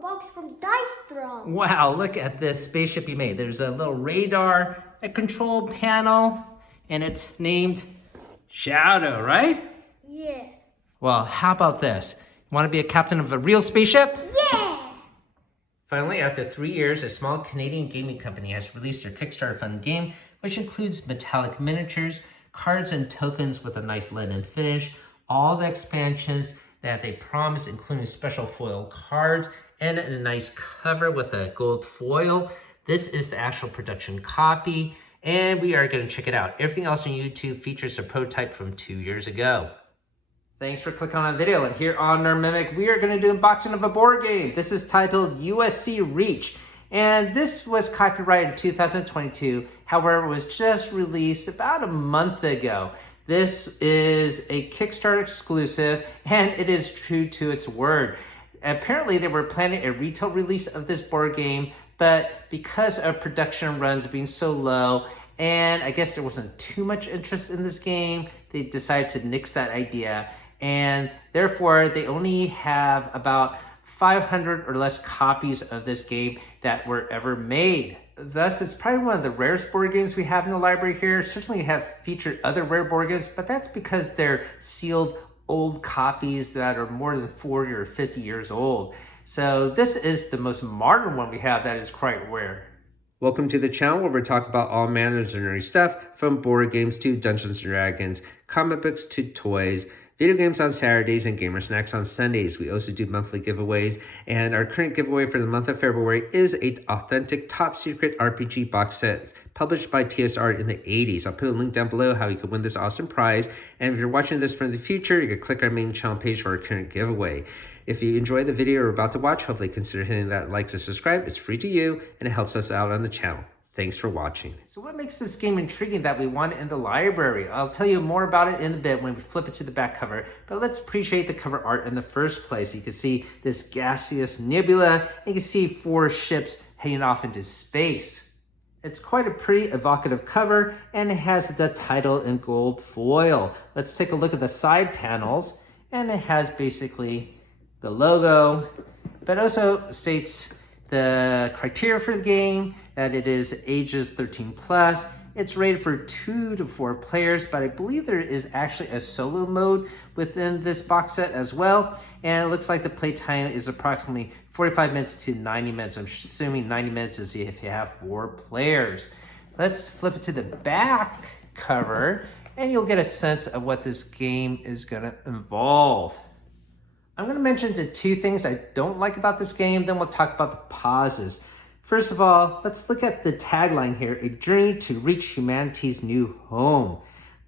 box from Dice Drum. Wow, look at this spaceship you made. There's a little radar, a control panel, and it's named Shadow, right? Yeah. Well, how about this? You want to be a captain of a real spaceship? Yeah! Finally, after 3 years, a small Canadian gaming company has released their Kickstarter fund game, which includes metallic miniatures, cards and tokens with a nice linen finish, all the expansions that they promised, including special foil cards and a nice cover with a gold foil. This is the actual production copy, and we are going to check it out. Everything else on YouTube features a prototype from 2 years ago. Thanks for clicking on the video, and here on Nerd Mimic, we are going to do an unboxing of a board game. This is titled USC Reach, and this was copyrighted in 2022. However, it was just released about a month ago. This is a Kickstarter exclusive, and it is true to its word. Apparently, they were planning a retail release of this board game, but because of production runs being so low, and I guess there wasn't too much interest in this game, they decided to nix that idea. And therefore, they only have about 500 or less copies of this game that were ever made. Thus, it's probably one of the rarest board games we have in the library here. Certainly have featured other rare board games, but that's because they're sealed old copies that are more than 40 or 50 years old. So this is the most modern one we have that is quite rare. Welcome to the channel where we talk about all manners of nerdy stuff, from board games to Dungeons & Dragons, comic books to toys, video games on Saturdays, and gamer snacks on Sundays. We also do monthly giveaways, and our current giveaway for the month of February is an authentic top secret RPG box set published by TSR in the 80s. I'll put a link down below how you can win this awesome prize, and if you're watching this from the future, you can click our main channel page for our current giveaway. If you enjoy the video you're about to watch, hopefully consider hitting that like and subscribe. It's free to you, and it helps us out on the channel. Thanks for watching. So what makes this game intriguing that we want it in the library? I'll tell you more about it in a bit when we flip it to the back cover, but let's appreciate the cover art in the first place. You can see this gaseous nebula, and you can see 4 ships heading off into space. It's quite a pretty evocative cover, and it has the title in gold foil. Let's take a look at the side panels, and it has basically the logo, but also states the criteria for the game, that it is ages 13 plus. It's rated for 2 to 4 players, but I believe there is actually a solo mode within this box set as well. And it looks like the playtime is approximately 45 minutes to 90 minutes. I'm assuming 90 minutes is if you have 4 players. Let's flip it to the back cover, and you'll get a sense of what this game is gonna involve. I'm going to mention the 2 things I don't like about this game, then we'll talk about the pauses. First of all, let's look at the tagline here, a journey to reach humanity's new home.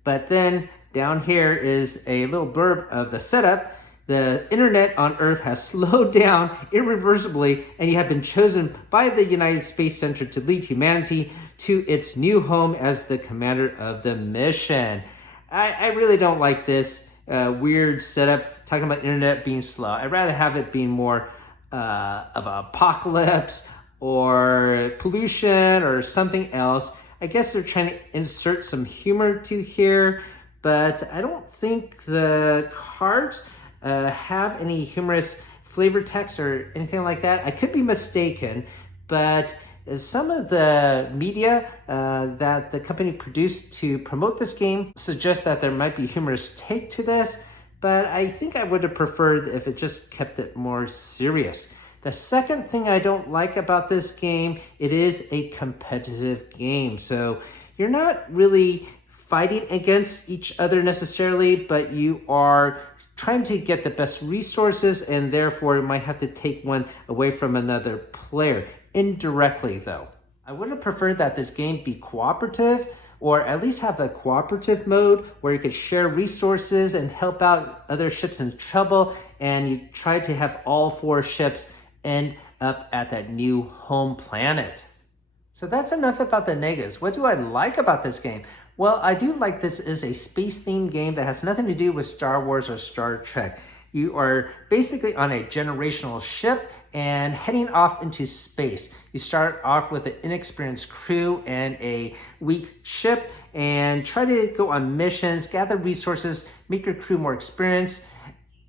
But then down here is a little blurb of the setup. The internet on Earth has slowed down irreversibly, and you have been chosen by the United Space Center to lead humanity to its new home as the commander of the mission. I really don't like this weird setup talking about internet being slow. I'd rather have it being more of an apocalypse or pollution or something else. I guess they're trying to insert some humor to here, but I don't think the cards have any humorous flavor text or anything like that. I could be mistaken, but some of the media that the company produced to promote this game suggests that there might be a humorous take to this, but I think I would have preferred if it just kept it more serious. The second thing I don't like about this game, it is a competitive game. So you're not really fighting against each other necessarily, but you are trying to get the best resources, and therefore you might have to take one away from another player. Indirectly though. I would have preferred that this game be cooperative, or at least have a cooperative mode where you could share resources and help out other ships in trouble, and you try to have all 4 ships end up at that new home planet. So that's enough about the negatives. What do I like about this game? Well, I do like this is a space-themed game that has nothing to do with Star Wars or Star Trek. You are basically on a generational ship and heading off into space. You start off with an inexperienced crew and a weak ship, and try to go on missions, gather resources, make your crew more experienced,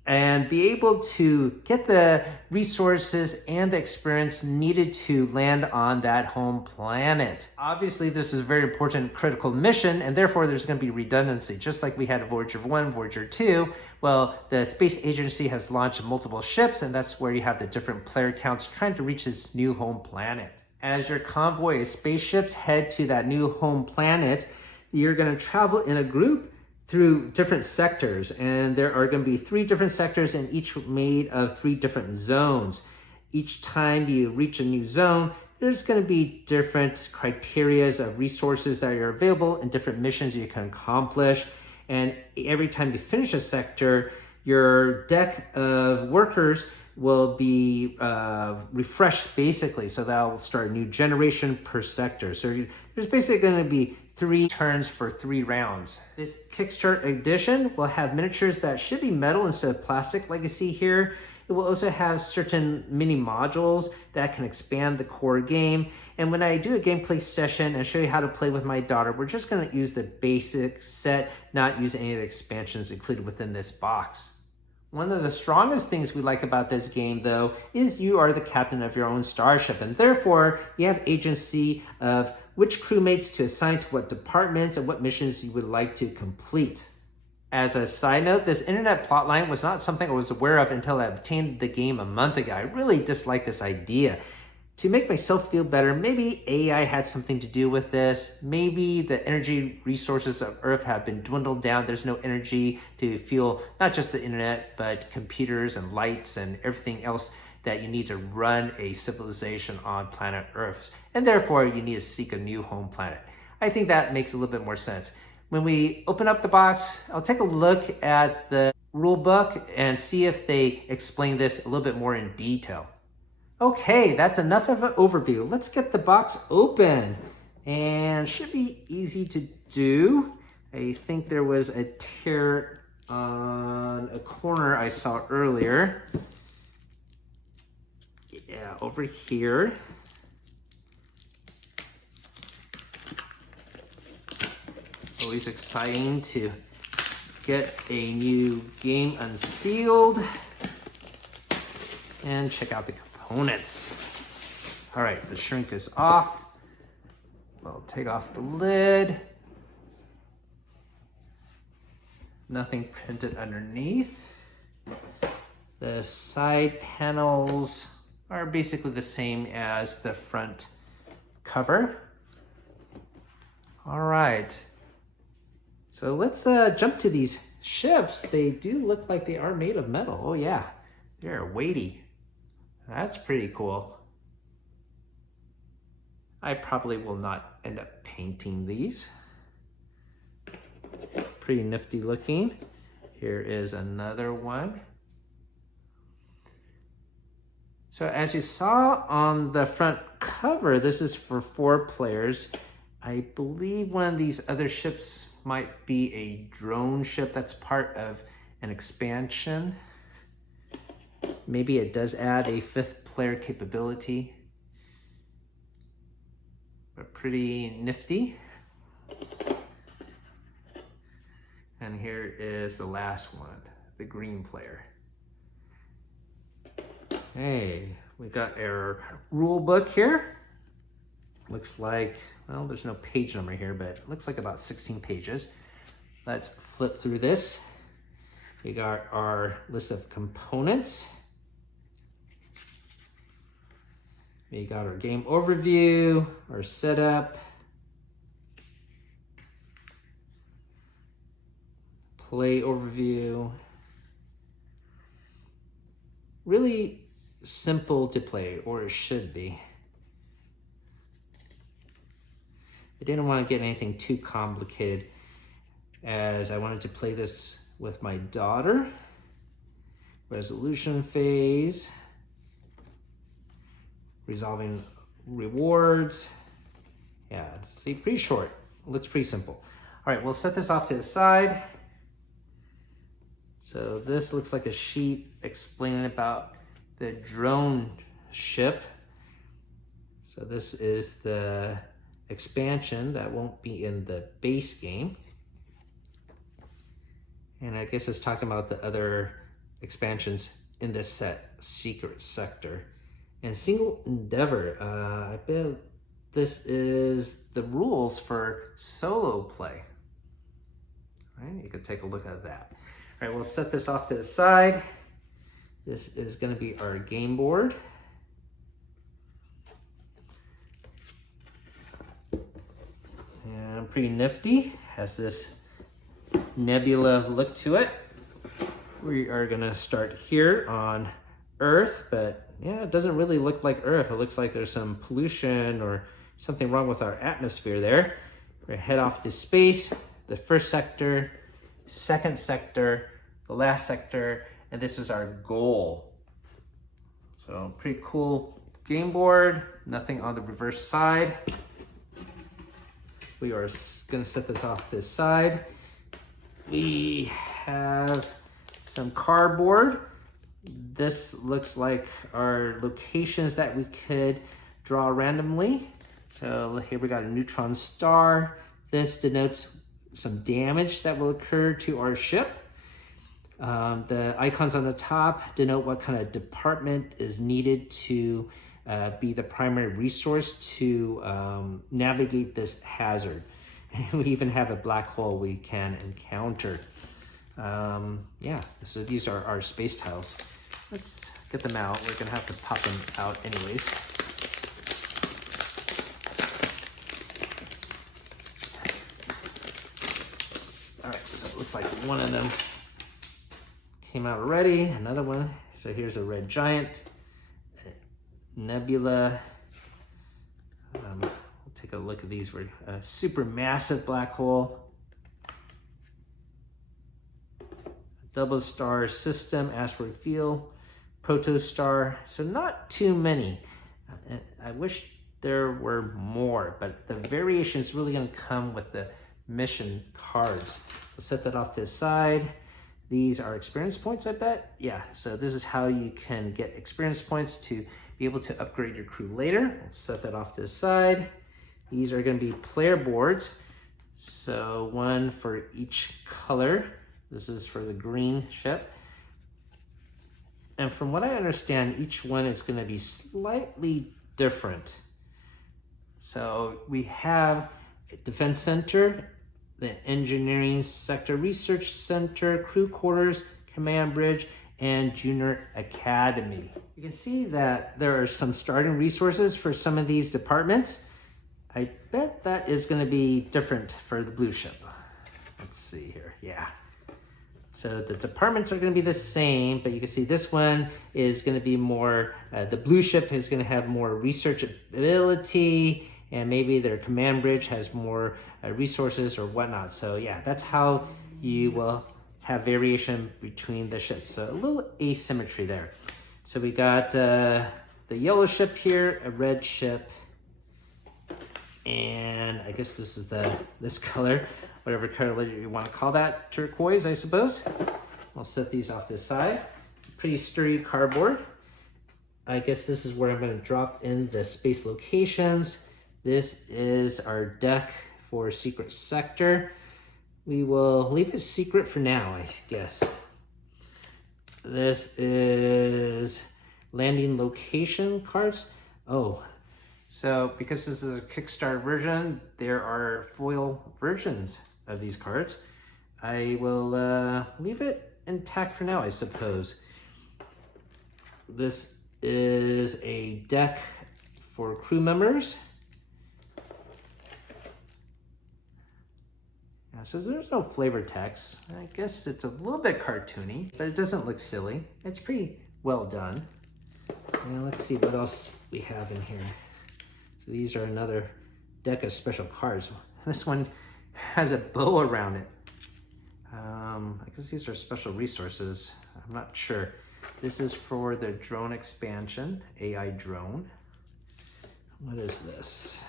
and be able to get the resources and the experience needed to land on that home planet. Obviously, this is a very important critical mission, and therefore there's going to be redundancy. Just like we had Voyager 1, Voyager 2, well, the space agency has launched multiple ships, and that's where you have the different player counts trying to reach this new home planet. As your convoy of spaceships head to that new home planet, you're going to travel in a group through different sectors, and there are going to be 3 different sectors, and each made of 3 different zones. Each time you reach a new zone, there's going to be different criterias of resources that are available and different missions you can accomplish. And every time you finish a sector, your deck of workers will be refreshed, basically, so that will start a new generation per sector. So there's basically going to be 3 turns for 3 rounds. This Kickstart edition will have miniatures that should be metal instead of plastic, like you see here. It will also have certain mini modules that can expand the core game. And when I do a gameplay session and show you how to play with my daughter, we're just going to use the basic set, not use any of the expansions included within this box. One of the strongest things we like about this game, though, is you are the captain of your own starship, and therefore you have agency of which crewmates to assign to what departments and what missions you would like to complete. As a side note, this internet plotline was not something I was aware of until I obtained the game a month ago. I really dislike this idea. To make myself feel better, maybe AI had something to do with this. Maybe the energy resources of Earth have been dwindled down. There's no energy to fuel not just the internet, but computers and lights and everything else that you need to run a civilization on planet Earth. And therefore, you need to seek a new home planet. I think that makes a little bit more sense. When we open up the box, I'll take a look at the rule book and see if they explain this a little bit more in detail. Okay, that's enough of an overview. Let's get the box open. And should be easy to do. I think there was a tear on a corner I saw earlier. Yeah, over here. Always exciting to get a new game unsealed. And check out the components. All right, the shrink is off. We'll take off the lid. Nothing printed underneath. The side panels are basically the same as the front cover. All right. So let's jump to these ships. They do look like they are made of metal. Oh yeah, they're weighty. That's pretty cool. I probably will not end up painting these. Pretty nifty looking. Here is another one. So as you saw on the front cover, this is for 4 players. I believe one of these other ships might be a drone ship that's part of an expansion. Maybe it does add a 5th player capability. But pretty nifty. And here is the last one, the green player. Hey, we got our rule book here. Looks like, well, there's no page number here, but it looks like about 16 pages. Let's flip through this. We got our list of components. We got our game overview, our setup, play overview. Really simple to play, or it should be. I didn't want to get anything too complicated as I wanted to play this with my daughter. Resolution phase. Resolving rewards. Yeah, see, pretty short. Looks pretty simple. All right, we'll set this off to the side. So this looks like a sheet explaining about the drone ship. So this is the expansion that won't be in the base game. And I guess it's talking about the other expansions in this set, Secret Sector. And Single Endeavor, I bet this is the rules for solo play. All right, you can take a look at that. All right, we'll set this off to the side. This is going to be our game board. And pretty nifty, has this nebula look to it. We are going to start here on Earth, but yeah, it doesn't really look like Earth. It looks like there's some pollution or something wrong with our atmosphere there. We're going to head off to space, the first sector, second sector, the last sector, and this is our goal. So pretty cool game board, nothing on the reverse side. We are going to set this off to the side. We have some cardboard. This looks like our locations that we could draw randomly. So here we got a neutron star. This denotes some damage that will occur to our ship. The icons on the top denote what kind of department is needed to be the primary resource to navigate this hazard. And we even have a black hole we can encounter. Yeah, so these are our space tiles. Let's get them out. We're gonna have to pop them out anyways. All right, so it looks like one of them came out already. Another one. So here's a red giant, nebula. We'll take a look at these. We're a supermassive black hole. Double star system, asteroid field, protostar. So not too many. I wish there were more, but the variation is really going to come with the mission cards. We'll set that off to the side. These are experience points, I bet. Yeah, so this is how you can get experience points to be able to upgrade your crew later. We'll set that off to the side. These are going to be player boards. So one for each color. This is for the green ship. And from what I understand, each one is going to be slightly different. So we have a defense center, the engineering sector, research center, crew quarters, command bridge, and junior academy. You can see that there are some starting resources for some of these departments. I bet that is going to be different for the blue ship. Let's see here. Yeah. So the departments are going to be the same, but you can see this one is going to be more, the blue ship is going to have more research ability, and maybe their command bridge has more resources or whatnot. So yeah, that's how you will have variation between the ships. So a little asymmetry there. So we got the yellow ship here, a red ship, and I guess this is this color, whatever color you want to call that, turquoise, I suppose. I'll set these off to the side. Pretty sturdy cardboard. I guess this is where I'm going to drop in the space locations. This is our deck for Secret Sector. We will leave it secret for now, I guess. This is landing location cards. Oh, so because this is a Kickstarter version, there are foil versions of these cards. I will leave it intact for now, I suppose. This is a deck for crew members. So there's no flavor text. I guess it's a little bit cartoony, but it doesn't look silly. It's pretty well done. And let's see what else we have in here. So these are another deck of special cards. This one has a bow around it. I guess these are special resources. I'm not sure. This is for the drone expansion, AI drone. What is this?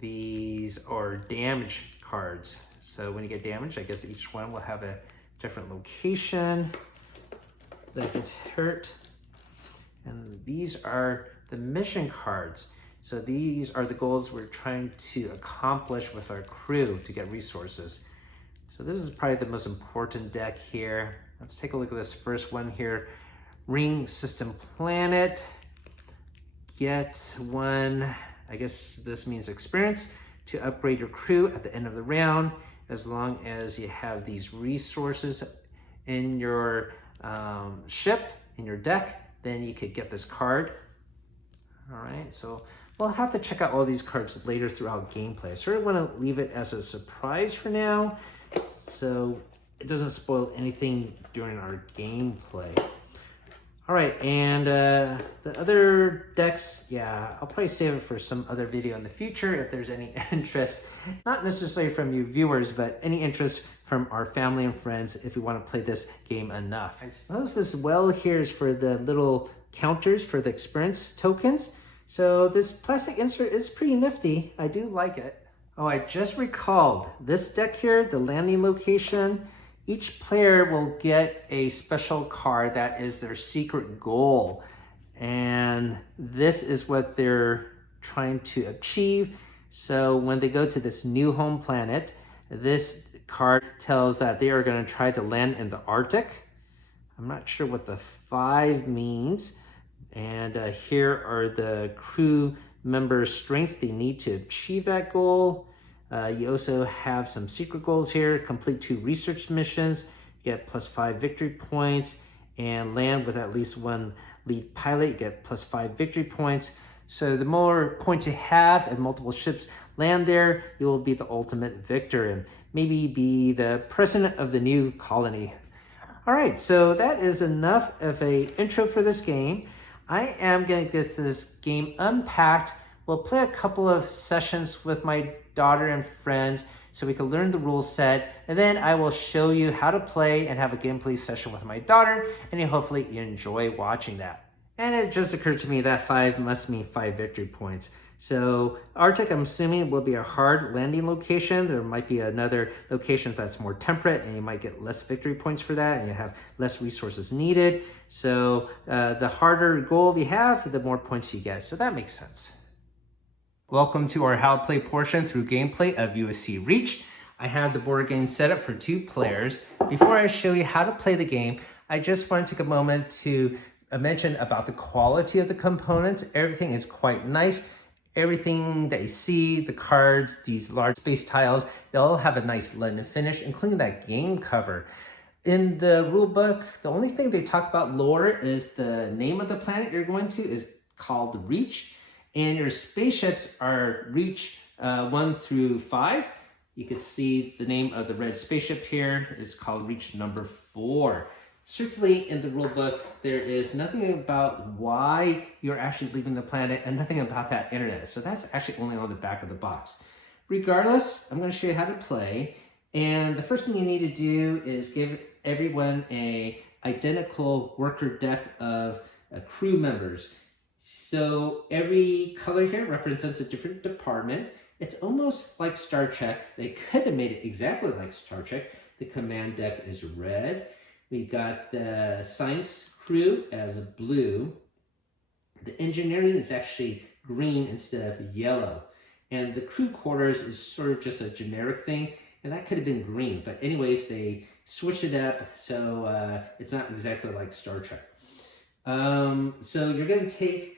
These are damage cards. So when you get damaged, I guess each one will have a different location that gets hurt. And these are the mission cards. So these are the goals we're trying to accomplish with our crew to get resources. So this is probably the most important deck here. Let's take a look at this first one here. Ring System Planet. Get one, I guess this means experience, to upgrade your crew at the end of the round. As long as you have these resources in your ship, in your deck, then you could get this card. All right, so we'll have to check out all these cards later throughout gameplay. I sort of want to leave it as a surprise for now, so it doesn't spoil anything during our gameplay. All right, and the other decks, yeah, I'll probably save it for some other video in the future if there's any interest, not necessarily from you viewers, but any interest from our family and friends if we want to play this game enough. I suppose this well here is for the little counters for the experience tokens. So this plastic insert is pretty nifty. I do like it. Oh, I just recalled this deck here, the landing location. Each player will get a special card that is their secret goal. And this is what they're trying to achieve. So when they go to this new home planet, this card tells that they are going to try to land in the Arctic. I'm not sure what the 5 means. And here are the crew members' strengths they need to achieve that goal. You also have some secret goals here. Complete 2 research missions, get +5 victory points, and land with at least 1 lead pilot, you get +5 victory points. So the more points you have and multiple ships land there, you will be the ultimate victor and maybe be the president of the new colony. All right, so that is enough of an intro for this game. I am going to get this game unpacked. We'll play a couple of sessions with my daughter and friends so we can learn the rule set, and then I will show you how to play and have a gameplay session with my daughter, and hopefully you enjoy watching that. And it just occurred to me that 5 must mean 5 victory points. So Arctic, I'm assuming, will be a hard landing location. There might be another location that's more temperate, and you might get less victory points for that, and you have less resources needed. So the harder goal you have, the more points you get. So that makes sense. Welcome to our How to Play portion through gameplay of USC Reach. I have the board game set up for 2 players. Before I show you how to play the game, I just want to take a moment to mention about the quality of the components. Everything is quite nice. Everything that you see, the cards, these large space tiles, they all have a nice lead and finish, including that game cover. In the rule book, the only thing they talk about lore is the name of the planet you're going to is called Reach. And your spaceships are Reach 1 through 5. You can see the name of the red spaceship here is called Reach number 4. Strictly in the rule book, there is nothing about why you're actually leaving the planet and nothing about that internet. So that's actually only on the back of the box. Regardless, I'm going to show you how to play. And the first thing you need to do is give everyone an identical worker deck of crew members. So every color here represents a different department. It's almost like Star Trek. They could have made it exactly like Star Trek. The command deck is red. We got the science crew as blue. The engineering is actually green instead of yellow. And the crew quarters is sort of just a generic thing. And that could have been green. But anyways, they switched it up. So it's not exactly like Star Trek. So you're going to take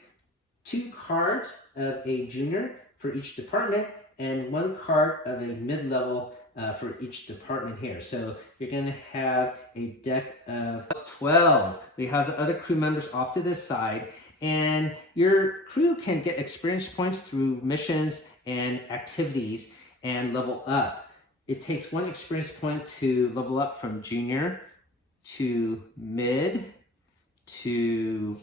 2 cards of a junior for each department and 1 card of a mid-level for each department here. So you're going to have a deck of 12. We have the other crew members off to this side, and your crew can get experience points through missions and activities and level up. It takes 1 experience point to level up from junior to mid to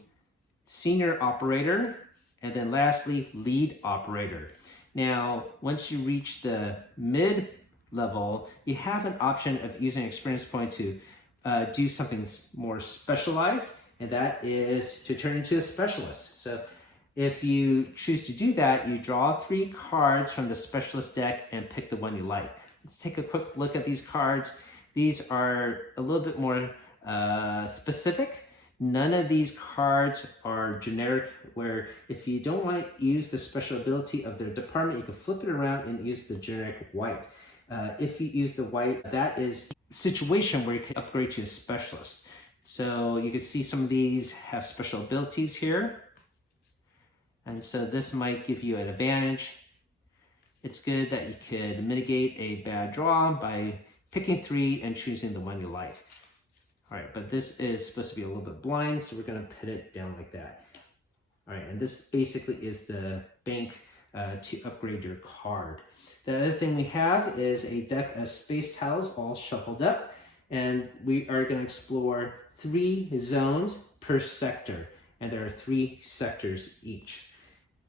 senior operator, and then lastly, lead operator. Now, once you reach the mid level, you have an option of using experience point to do something more specialized, and that is to turn into a specialist. So if you choose to do that, you draw 3 cards from the specialist deck and pick the one you like. Let's take a quick look at these cards. These are a little bit more specific. None of these cards are generic, where if you don't want to use the special ability of their department, you can flip it around and use the generic white. If you use the white, that is a situation where you can upgrade to a specialist. So you can see some of these have special abilities here. And so this might give you an advantage. It's good that you could mitigate a bad draw by picking 3 and choosing the one you like. All right, but this is supposed to be a little bit blind, so we're gonna put it down like that. All right, and this basically is the bank to upgrade your card. The other thing we have is a deck of space tiles all shuffled up, and we are gonna explore 3 zones per sector, and there are 3 sectors each.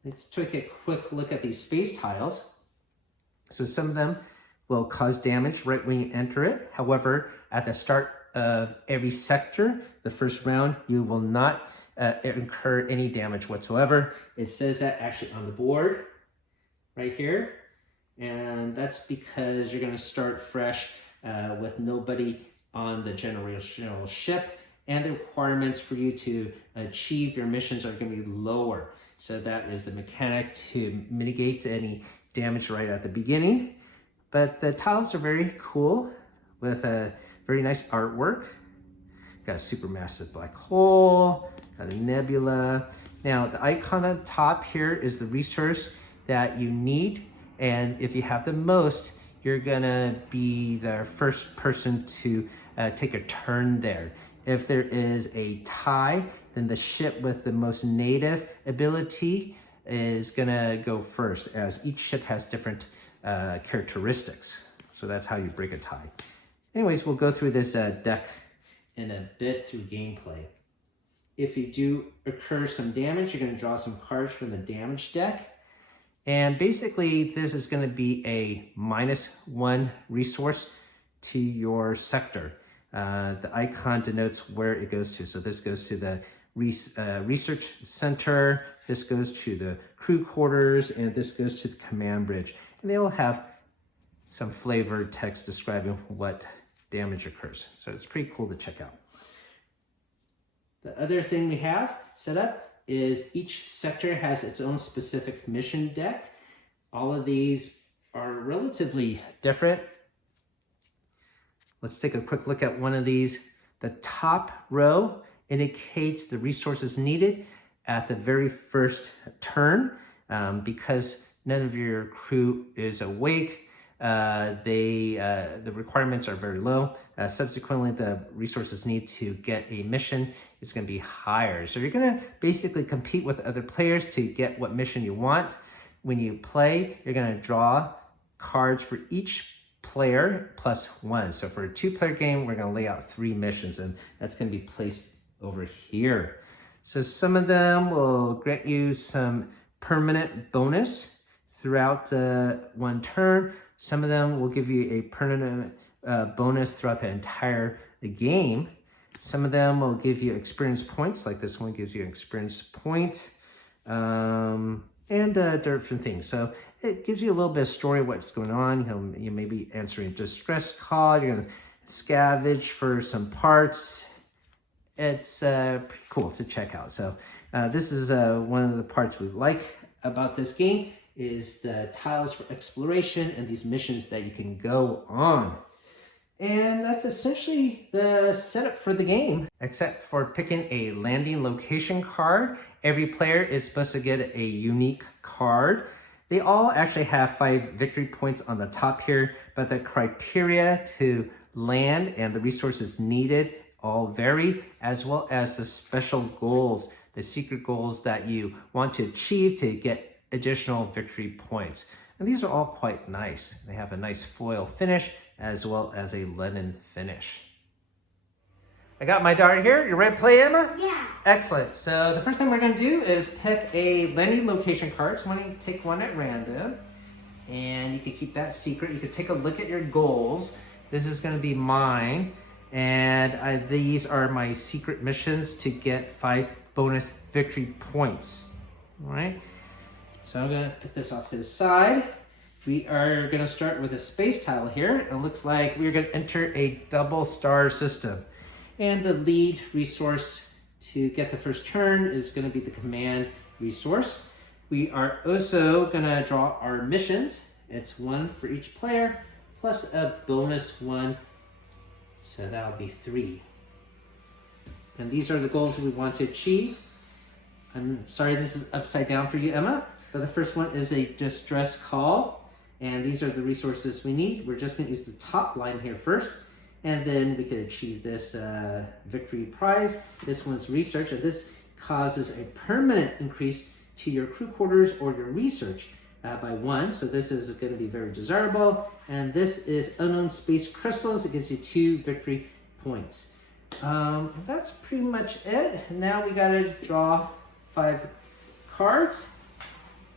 Let's take a quick look at these space tiles. So some of them will cause damage right when you enter it. However, at the start of every sector, the first round, you will not incur any damage whatsoever. It says that actually on the board right here. And that's because you're gonna start fresh with nobody on the generational ship, and the requirements for you to achieve your missions are gonna be lower. So that is the mechanic to mitigate any damage right at the beginning. But the tiles are very cool with a very nice artwork. Got a supermassive black hole, got a nebula. Now the icon on top here is the resource that you need. And if you have the most, you're gonna be the first person to take a turn there. If there is a tie, then the ship with the most native ability is gonna go first, as each ship has different characteristics. So that's how you break a tie. Anyways, we'll go through this deck in a bit through gameplay. If you do incur some damage, you're gonna draw some cards from the damage deck. And basically, this is gonna be a -1 resource to your sector. The icon denotes where it goes to. So this goes to the research center, this goes to the crew quarters, and this goes to the command bridge. And they all have some flavored text describing what damage occurs. So it's pretty cool to check out. The other thing we have set up is each sector has its own specific mission deck. All of these are relatively different. Let's take a quick look at one of these. The top row indicates the resources needed at the very first turn. Because none of your crew is awake, the requirements are very low. Subsequently, the resources need to get a mission is going to be higher. So you're going to basically compete with other players to get what mission you want. When you play, you're going to draw cards for each player +1. So for a 2-player game, we're going to lay out 3 missions, and that's going to be placed over here. So some of them will grant you some permanent bonus throughout one turn. Some of them will give you a permanent bonus throughout the entire game. Some of them will give you experience points, like this one gives you an experience point, and different things. So it gives you a little bit of story of what's going on. You may be answering a distress call. You're going to scavenge for some parts. It's pretty cool to check out. So this is one of the parts we like about this game is the tiles for exploration and these missions that you can go on. And that's essentially the setup for the game, except for picking a landing location card. Every player is supposed to get a unique card. They all actually have 5 victory points on the top here, but the criteria to land and the resources needed all vary, as well as the special goals, the secret goals that you want to achieve to get additional victory points. And these are all quite nice. They have a nice foil finish as well as a linen finish. I got my dart here. You ready to play, Emma? Yeah. Excellent. So the first thing we're going to do is pick a landing location card. So why don't you take one at random, and you can keep that secret. You can take a look at your goals. This is going to be mine, and these are my secret missions to get 5 bonus victory points. All right. So I'm going to put this off to the side. We are going to start with a space tile here. It looks like we're going to enter a double star system. And the lead resource to get the first turn is going to be the command resource. We are also going to draw our missions. It's 1 for each player, plus a bonus 1. So that'll be 3. And these are the goals we want to achieve. I'm sorry this is upside down for you, Emma, but the first one is a distress call. And these are the resources we need. We're just going to use the top line here first. And then we could achieve this victory prize. This one's research, and this causes a permanent increase to your crew quarters or your research by 1. So this is going to be very desirable. And this is unknown space crystals. It gives you 2 victory points. That's pretty much it. Now we got to draw 5 cards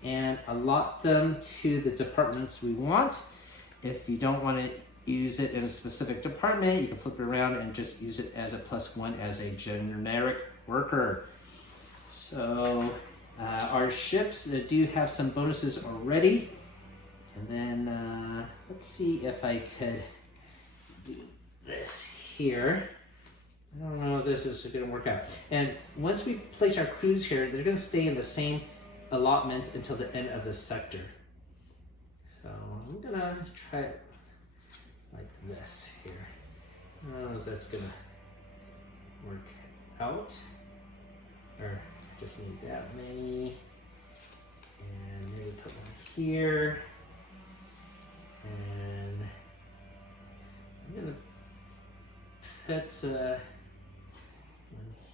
and allot them to the departments we want. If you don't want to use it in a specific department, you can flip it around and just use it as a +1 as a generic worker. So our ships do have some bonuses already. And then let's see if I could do this here. I don't know if this is going to work out. And once we place our crews here, they're going to stay in the same allotments until the end of the sector. So I'm going to try it like this here. I don't know if that's going to work out. Or just need that many. And maybe put one here. And I'm going to put one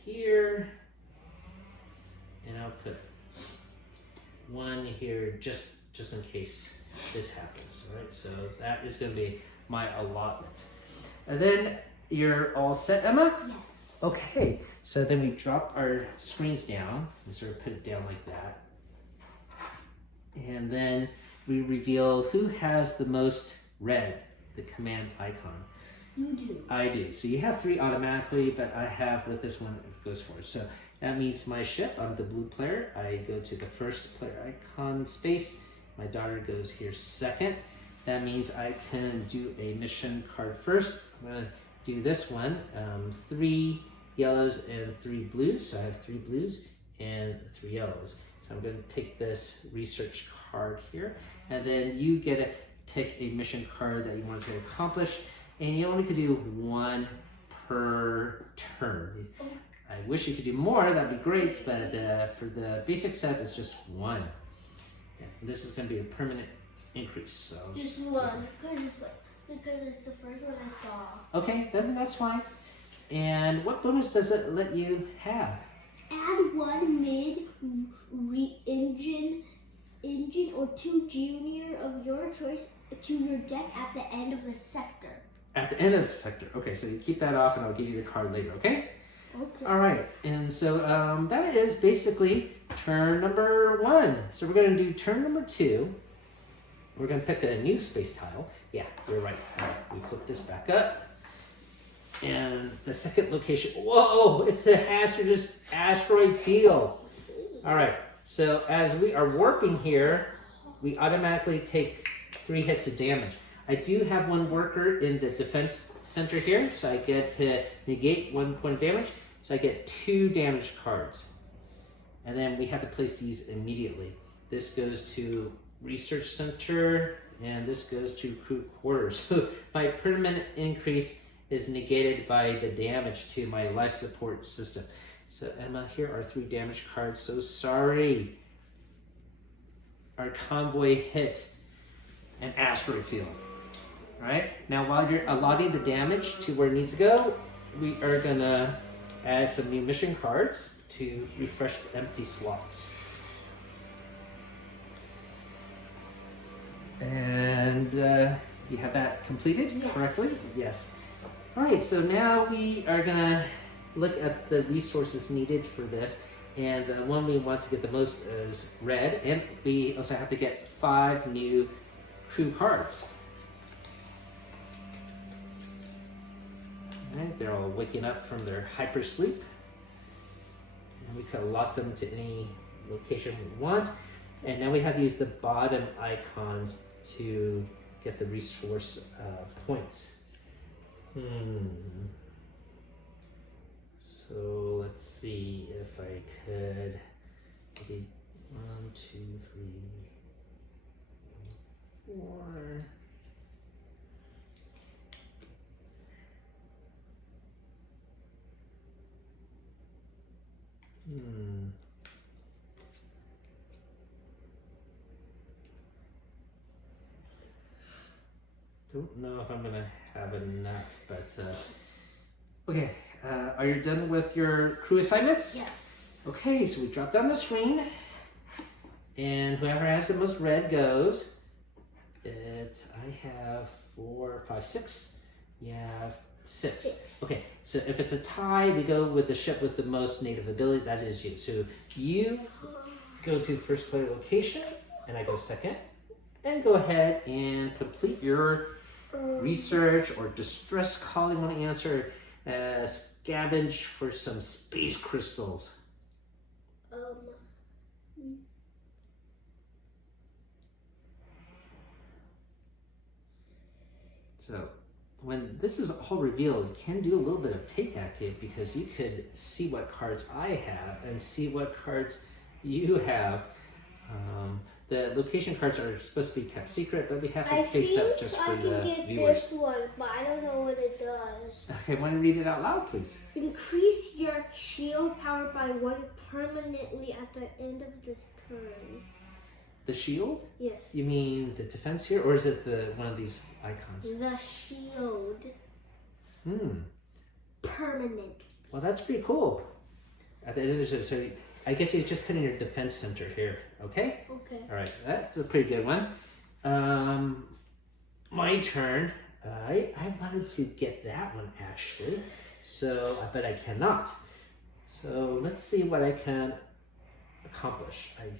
here, and I'll put one here just in case this happens, right? So that is going to be my allotment. And then you're all set, Emma? Yes. Okay, so then we drop our screens down and sort of put it down like that. And then we reveal who has the most red, the command icon. You do. I do. So you have 3 automatically, but I have what this one goes for. So that means my ship, I'm the blue player. I go to the first player icon space. My daughter goes here second. That means I can do a mission card first. I'm going to do this one. 3 yellows and 3 blues. So I have 3 blues and 3 yellows. So I'm going to take this research card here. And then you get to pick a mission card that you want to accomplish. And you only could do 1 per turn. I wish you could do more, that'd be great, but for the basic set, it's just 1. Yeah, this is going to be a permanent increase. So just 1, because it's the first one I saw. Okay, then that's fine. And what bonus does it let you have? Add 1 engine or 2 junior of your choice to your deck at the end of the sector. At the end of the sector. Okay, so you keep that off and I'll give you the card later, okay? Okay. All right, and so that is basically turn number 1. So we're going to do turn number 2. We're going to pick a new space tile. Yeah, you're right. All right, we flip this back up. And the second location, whoa, it's a hazardous asteroid field. All right, so as we are warping here, we automatically take 3 hits of damage. I do have 1 worker in the defense center here, so I get to negate 1 point of damage. So I get 2 damage cards. And then we have to place these immediately. This goes to research center, and this goes to crew quarters. So my permanent increase is negated by the damage to my life support system. So Emma, here are 3 damage cards. So sorry. Our convoy hit an asteroid field. All right, now while you're allotting the damage to where it needs to go, we are gonna add some new mission cards to refresh the empty slots. And you have that completed correctly? Yes. All right, so now we are gonna look at the resources needed for this. And the one we want to get the most is red, and we also have to get 5 new crew cards. All right, they're all waking up from their hypersleep. And we can allot them to any location we want. And now we have to use the bottom icons to get the resource points. So let's see if I could, maybe 1, 2, 3, 4. Don't know if I'm gonna have enough, but okay. Are you done with your crew assignments? Yes. Okay, so we drop down the screen, and whoever has the most red goes. I have 4, 5, 6. You have 6. Okay, so if it's a tie, we go with the ship with the most native ability. That is you. So you go to first player location, and I go second. And go ahead and complete your research or distress call you want to answer. Scavenge for some space crystals. So when this is all revealed, you can do a little bit of take that kid because you could see what cards I have and see what cards you have. The location cards are supposed to be kept secret, but we have a face up just for the viewers. I can get this one, but I don't know what it does. Okay, want to read it out loud, please? Increase your shield power by 1 permanently at the end of this turn. The shield? Yes. You mean the defense here, or is it one of these icons? The shield. Permanent. Well, that's pretty cool. At the end of this, so I guess you just put in your defense center here, okay? Okay. All right, that's a pretty good one. My turn. I wanted to get that one actually, but I cannot. So let's see what I can accomplish. I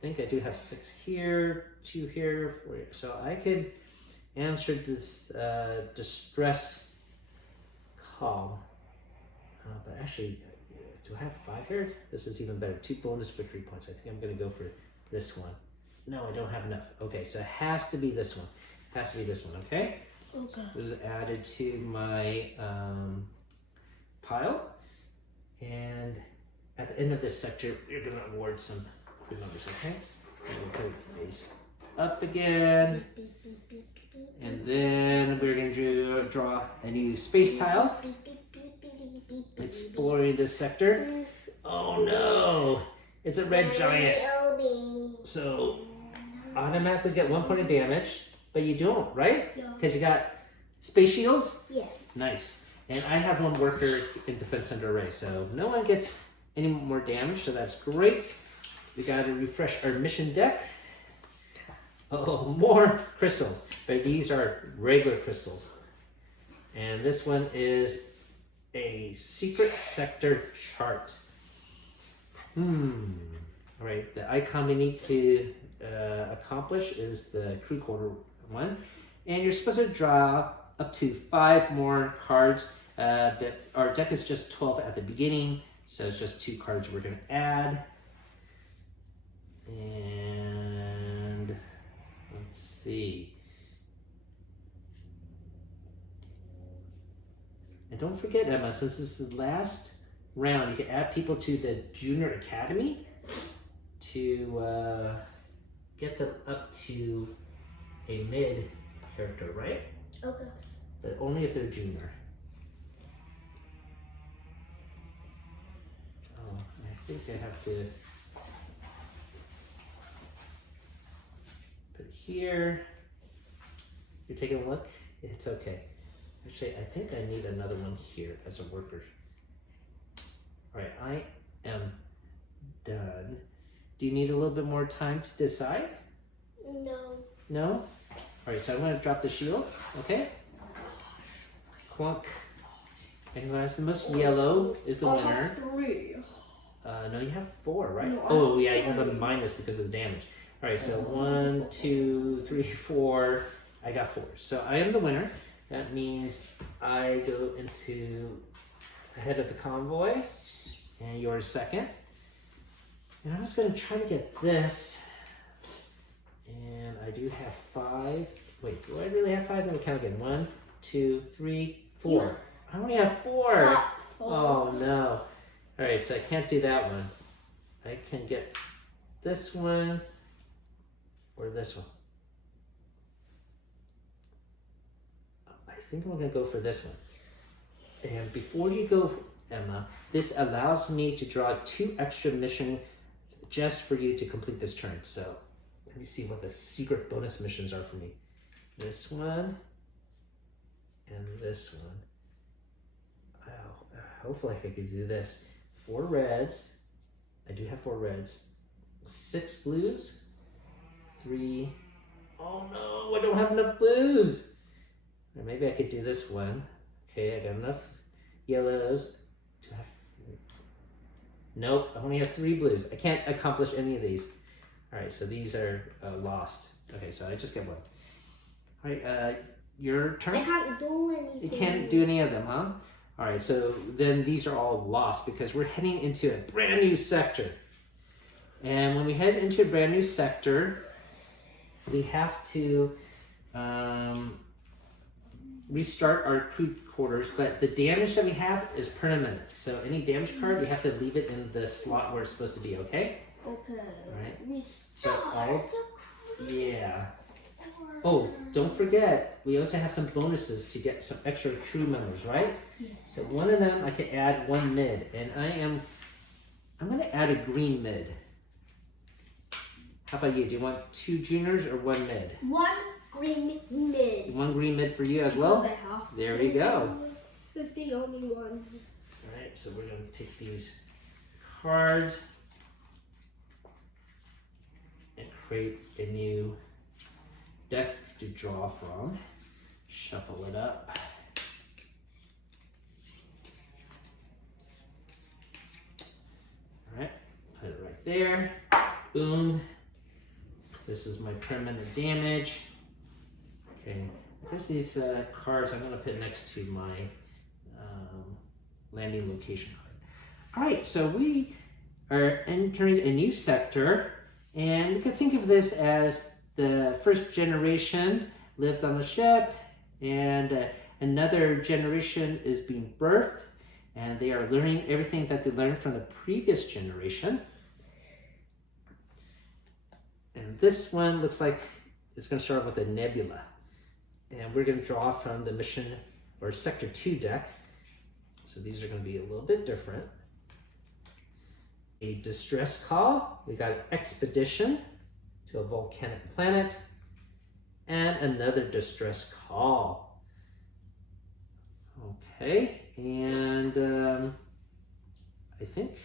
think I do have 6 here, 2 here, 4 here. So I could answer this distress call. But actually, do I have 5 here? This is even better. 2 bonus victory points. I think I'm going to go for this one. No, I don't have enough. Okay, so it has to be this one. Has to be this one, okay? Okay. So this is added to my pile. And at the end of this sector, you're going to award some crew members, okay? And we'll put it face up again. And then we're going to draw a new space tile. Exploring this sector. Oh no! It's a red giant. So automatically get 1 point of damage, but you don't, right? Because you got space shields? Yes. Nice. And I have 1 worker in defense center array, so no one gets any more damage, so that's great. We gotta refresh our mission deck. Oh, more crystals. But these are regular crystals. And this one is a secret sector chart. All right, the icon we need to accomplish is the crew quarter one. And you're supposed to draw up to 5 more cards. Our deck is just 12 at the beginning, so it's just 2 cards we're going to add. And let's see. And don't forget, Emma, since this is the last round, you can add people to the Junior Academy to get them up to a mid character, right? Okay. But only if they're junior. Oh, I think I have to put it here. You're taking a look? It's okay. Actually, I think I need another one here as a worker. All right, I am done. Do you need a little bit more time to decide? No. No? All right, so I'm going to drop the shield, okay? Clunk. And who has the most yellow is the winner. I have 3. No, you have 4, right? No, oh, yeah, you have a minus because of the damage. All right, so 1, 2, 3, 4. I got 4. So I am the winner. That means I go into the head of the convoy, and you're second. And I'm just going to try to get this. And I do have 5. Wait, do I really have 5? Let me count again. 1, 2, 3, 4. Yeah. I only have 4. Oh no. All right, so I can't do that one. I can get this one or this one. I think I'm gonna go for this one. And before you go Emma. This allows me to draw 2 extra missions just for you to complete this turn. So let me see what the secret bonus missions are for me. This one and this one. Hopefully I could do this. 4 reds. I do have 4 reds. 6 blues. 3. Oh no, I don't have enough blues. Or maybe I could do this one. Okay, I got enough yellows to have. Nope, I only have 3 blues. I can't accomplish any of these. All right, so these are lost. Okay, so I just get 1. All right, your turn. I can't do anything. You can't do any of them, huh? All right, so then these are all lost because we're heading into a brand new sector. And when we head into a brand new sector, we have to restart our crew quarters, but the damage that we have is permanent. So any damage card, we have to leave it in the slot where it's supposed to be, okay? Okay. All right. So Yeah. Oh, don't forget, we also have some bonuses to get some extra crew members, right? Yeah. So one of them, I can add 1 mid, and I'm going to add a green mid. How about you? Do you want 2 juniors or 1 mid? 1 green mid. 1 green mid for you as well? Because I have There we go. It's the only one. All right, so we're going to take these cards and create a new deck to draw from. Shuffle it up. All right, put it right there. Boom. This is my permanent damage. Okay, I guess these cards I'm going to put next to my landing location card. All right, so we are entering a new sector, and we can think of this as the first generation lived on the ship, and another generation is being birthed, and they are learning everything that they learned from the previous generation. And this one looks like it's going to start with a nebula. And we're going to draw from the mission or sector 2 deck. So these are going to be a little bit different. A distress call. We got an expedition to a volcanic planet. And another distress call. Okay. And I think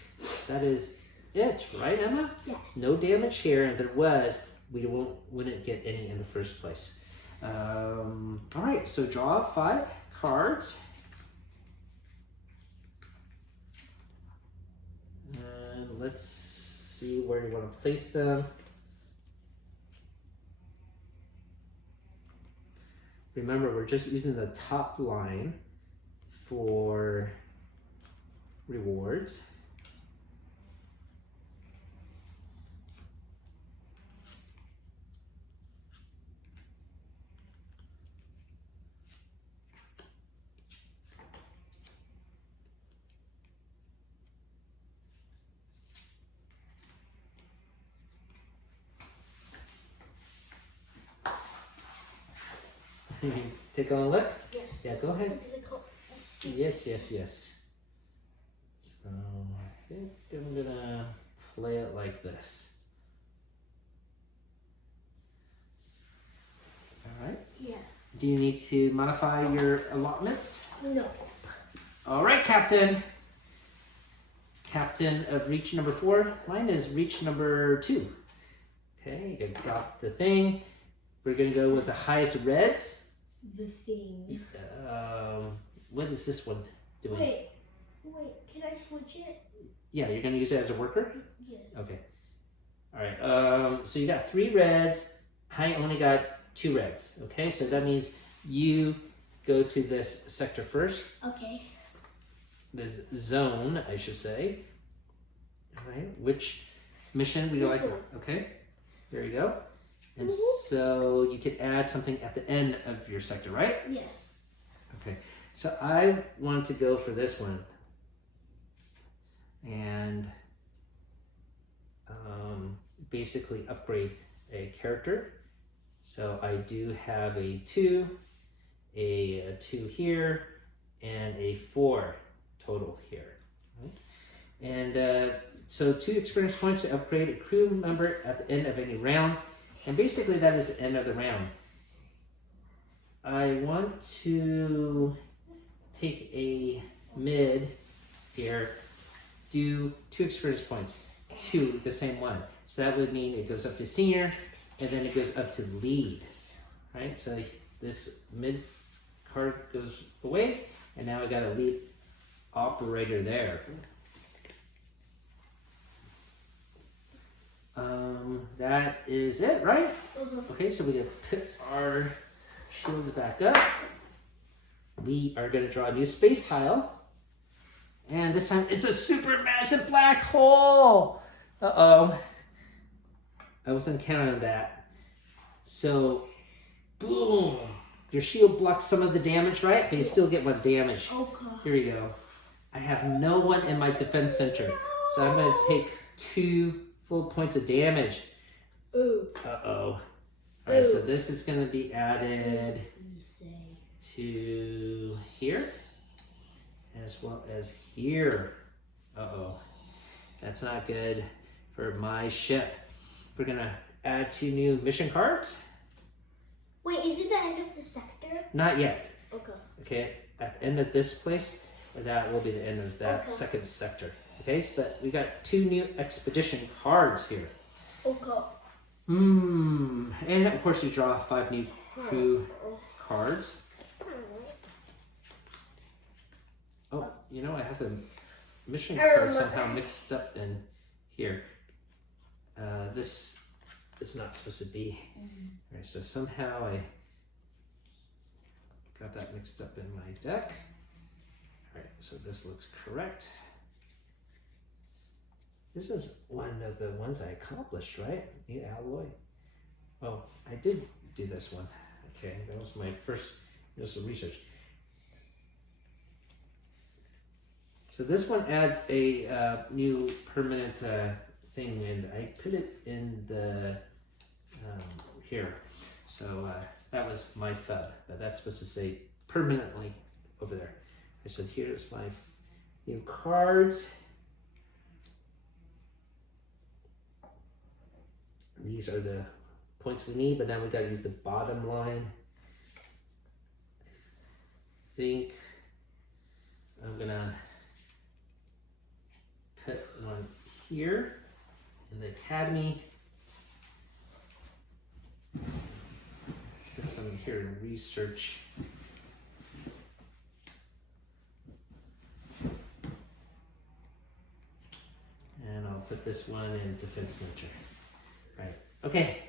that is it, right, Emma? Yes. No damage here, and there was, we wouldn't get any in the first place. All right, so draw 5 cards. And let's see where you want to place them. Remember, we're just using the top line for rewards. Take a look. Yes. Yeah, go ahead. What is it called? Yes, yes, yes. So I think I'm gonna play it like this. All right. Yeah. Do you need to modify your allotments? No. All right, Captain. Captain of reach number 4. Mine is reach number 2. Okay, you can drop the thing. We're gonna go with the highest reds. The thing. What is this one doing? Wait, can I switch it? Yeah, you're gonna use it as a worker? Yeah. Okay. All right, so you got 3 reds. I only got 2 reds, okay? So that means you go to this sector first. Okay. This zone, I should say. All right, which mission would you like This to? one. Okay, there you go. And so you can add something at the end of your sector, right? Yes. Okay, so I want to go for this one. And basically upgrade a character. So I do have a 2 here, and a 4 total here. And so 2 experience points to upgrade a crew member at the end of any round. And basically that is the end of the round. I want to take a mid here, do 2 experience points, 2, the same one. So that would mean it goes up to senior, and then it goes up to lead, right? So this mid card goes away, and now I got a lead operator there. That is it, right? Okay, so we're gonna put our shields back up. We are gonna draw a new space tile. And this time it's a super massive black hole. Uh-oh. I wasn't counting on that. So, boom. Your shield blocks some of the damage, right? But you still get 1 damage. Okay. Here we go. I have no one in my defense center. So I'm gonna take 2 full points of damage. Ooh. Uh-oh. Alright, so this is gonna be added to here, as well as here. Uh-oh. That's not good for my ship. We're gonna add 2 new mission cards. Wait, is it the end of the sector? Not yet. Okay. Okay, at the end of this place, that will be the end of that second sector. Okay, but we got 2 new expedition cards here. Okay. And of course you draw 5 new crew cards. Oh, you know, I have a mission card somehow mixed up in here. This is not supposed to be. All right, so somehow I got that mixed up in my deck. All right, so this looks correct. This is one of the ones I accomplished, right? New alloy. Oh, I did do this one. Okay, that was my first initial research. So this one adds a new permanent thing, and I put it in the here. So that was my fub, but that's supposed to say permanently over there. Okay, so here's my new cards. These are the points we need, but now we got to use the bottom line. I think I'm gonna put one here in the academy. Put some here in research. And I'll put this one in defense center. Right. Okay.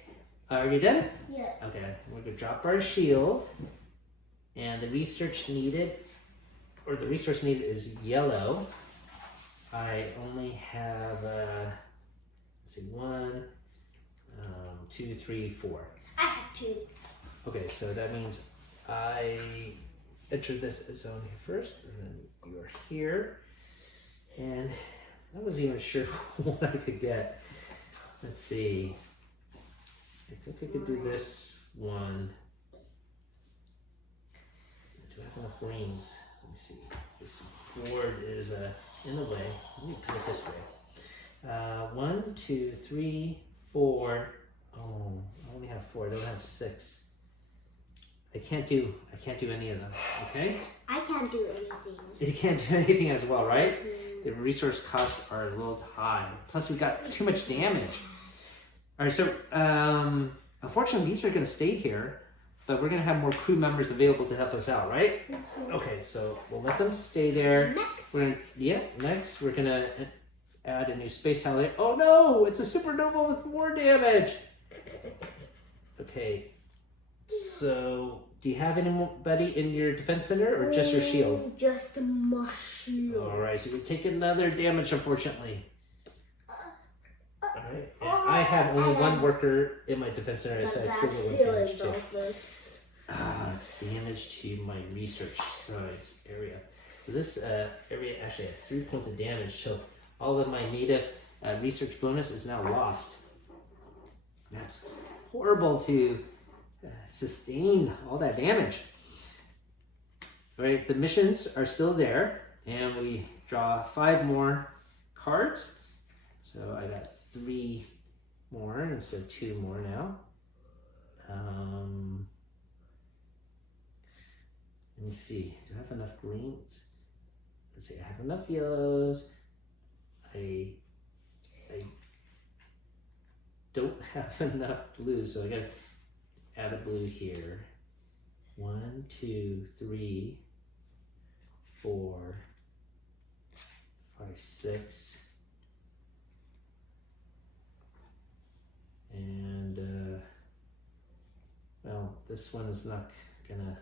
Are you done? Yeah. Okay. We're gonna drop our shield, and the research needed, or the resource needed, is yellow. I only have let's see, 1, 2, 3, 4. I have 2. Okay, so that means I entered this zone here first, and then you're here, and I wasn't even sure what I could get. Let's see. I think I could do this one. Do I have enough greens? Let me see. This board is in the way. Let me put it this way. 1, 2, 3, 4. Oh, I only have 4. I don't have 6. I can't do any of them. Okay. I can't do anything. You can't do anything as well, right? The resource costs are a little high. Plus, we got too much damage. All right, so unfortunately, these are going to stay here, but we're going to have more crew members available to help us out, right? Okay, so we'll let them stay there. Next, we're going to add a new space tile here. Oh no, it's a supernova with more damage. Okay, so do you have anybody in your defense center or just your shield? Just my shield. All right, so we take another damage, unfortunately. All right. I have only 1 worker in my defense center, so I still get 1 damage too. It's damage to my research science area. So this area actually has 3 points of damage, so all of my native research bonus is now lost. That's horrible to sustain all that damage. All right, the missions are still there. And we draw 5 more cards. So I got 3 more instead of 2 more now. Let me see, do I have enough greens? Let's see, I have enough yellows. I don't have enough blues, so I gotta add a blue here. 1, 2, 3, 4, 5, 6. And well, this one is not gonna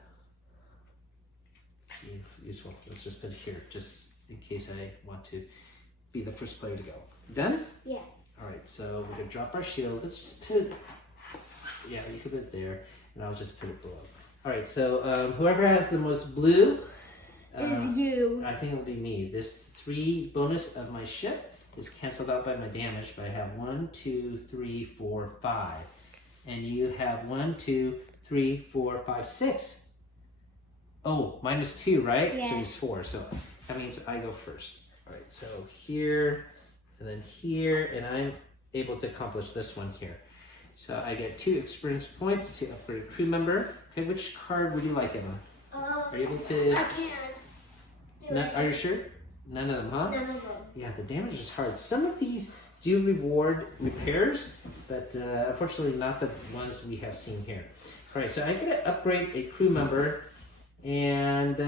be useful. Let's just put it here, just in case I want to be the first player to go. Done? Yeah. All right, so we're gonna drop our shield. Let's just put it, yeah, you can put it there, and I'll just put it below. All right, so whoever has the most blue, is you. I think it'll be me. This 3 bonus of my ship is canceled out by my damage, but I have 1, 2, 3, 4, 5. And you have 1, 2, 3, 4, 5, 6. Oh, -2, right? Yes. So it's 4. So that means I go first. All right, so here, and then here, and I'm able to accomplish this one here. So I get 2 experience points to upgrade a crew member. Okay, which card would you like, Emma? Are you able to? I can't. Are you sure? None of them, huh? None of them. Yeah, the damage is hard. Some of these do reward repairs, but unfortunately not the ones we have seen here. All right, so I get to upgrade a crew member, and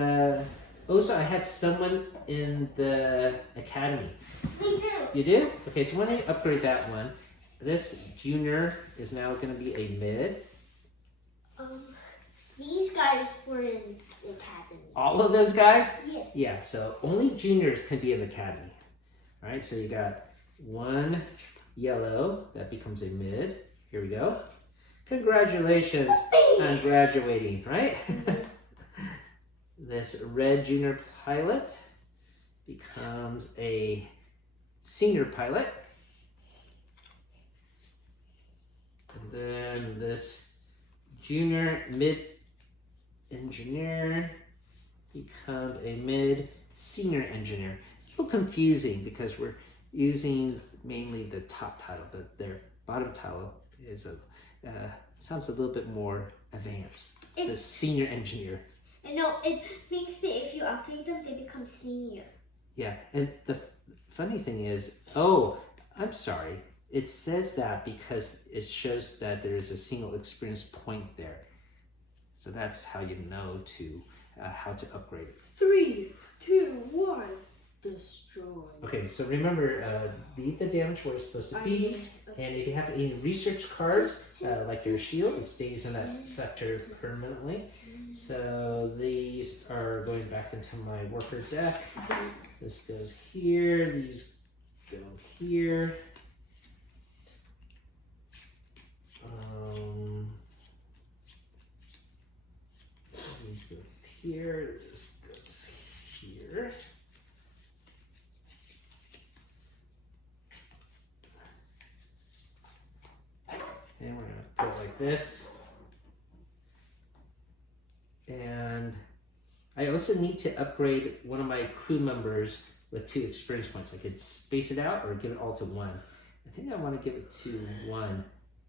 also I had someone in the academy. Me too. You do? Okay, so when I upgrade that one, this junior is now going to be a mid. These guys were in the academy. All of those guys? Yeah. Yeah, so only juniors can be in the academy. All right, so you got 1 yellow, that becomes a mid. Here we go. Congratulations on graduating, right? This red junior pilot becomes a senior pilot. And then this junior mid engineer becomes a mid senior engineer. It's a little confusing because we're using mainly the top title, but their bottom title is sounds a little bit more advanced. It's a senior engineer. No, it makes it, if you upgrade them, they become senior. Yeah, and the funny thing is, oh, I'm sorry. It says that because it shows that there is a single experience point there. So that's how you know to how to upgrade it. 3, 2, 1, destroy. Okay, so remember, leave the damage where it's supposed to be. And if you have any research cards, like your shield, it stays in that sector permanently. So these are going back into my worker deck. This goes here, these go here. These go here, this goes here. And we're gonna go like this. And I also need to upgrade one of my crew members with 2 experience points. I could space it out or give it all to 1. I think I want to give it to 1.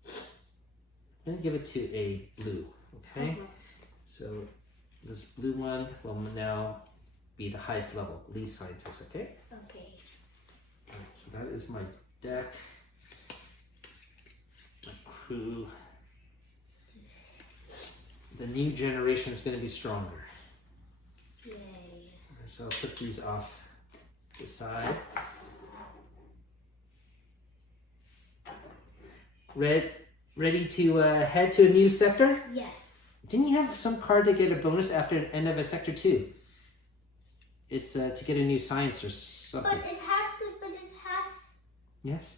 I'm gonna give it to a blue, okay? So this blue one will now be the highest level, lead scientist, okay? Okay. All right, so that is my deck, my crew. The new generation is going to be stronger. Yay. Right, so I'll put these off to the side. Ready to head to a new sector? Yes. Didn't you have some card to get a bonus after the end of a sector 2? It's to get a new science or something. But it has. Yes?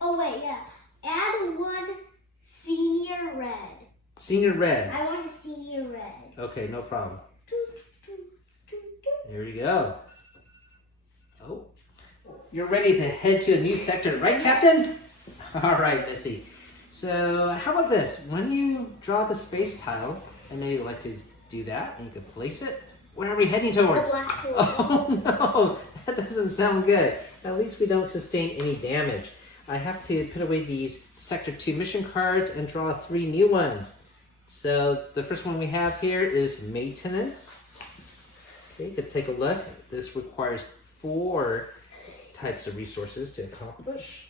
Oh wait, yeah. Add 1 senior red. Senior red. I want a senior red. Okay, no problem. There we go. Oh, you're ready to head to a new sector, right, Captain? All right, Missy. So how about this? When you draw the space tile, I know you like to do that, and you can place it Where are we heading towards? The black hole. Oh no, that doesn't sound good. At least we don't sustain any damage. I have to put away these Sector 2 mission cards and draw 3 new ones. So the first one we have here is maintenance. Okay, you could take a look. This requires 4 types of resources to accomplish.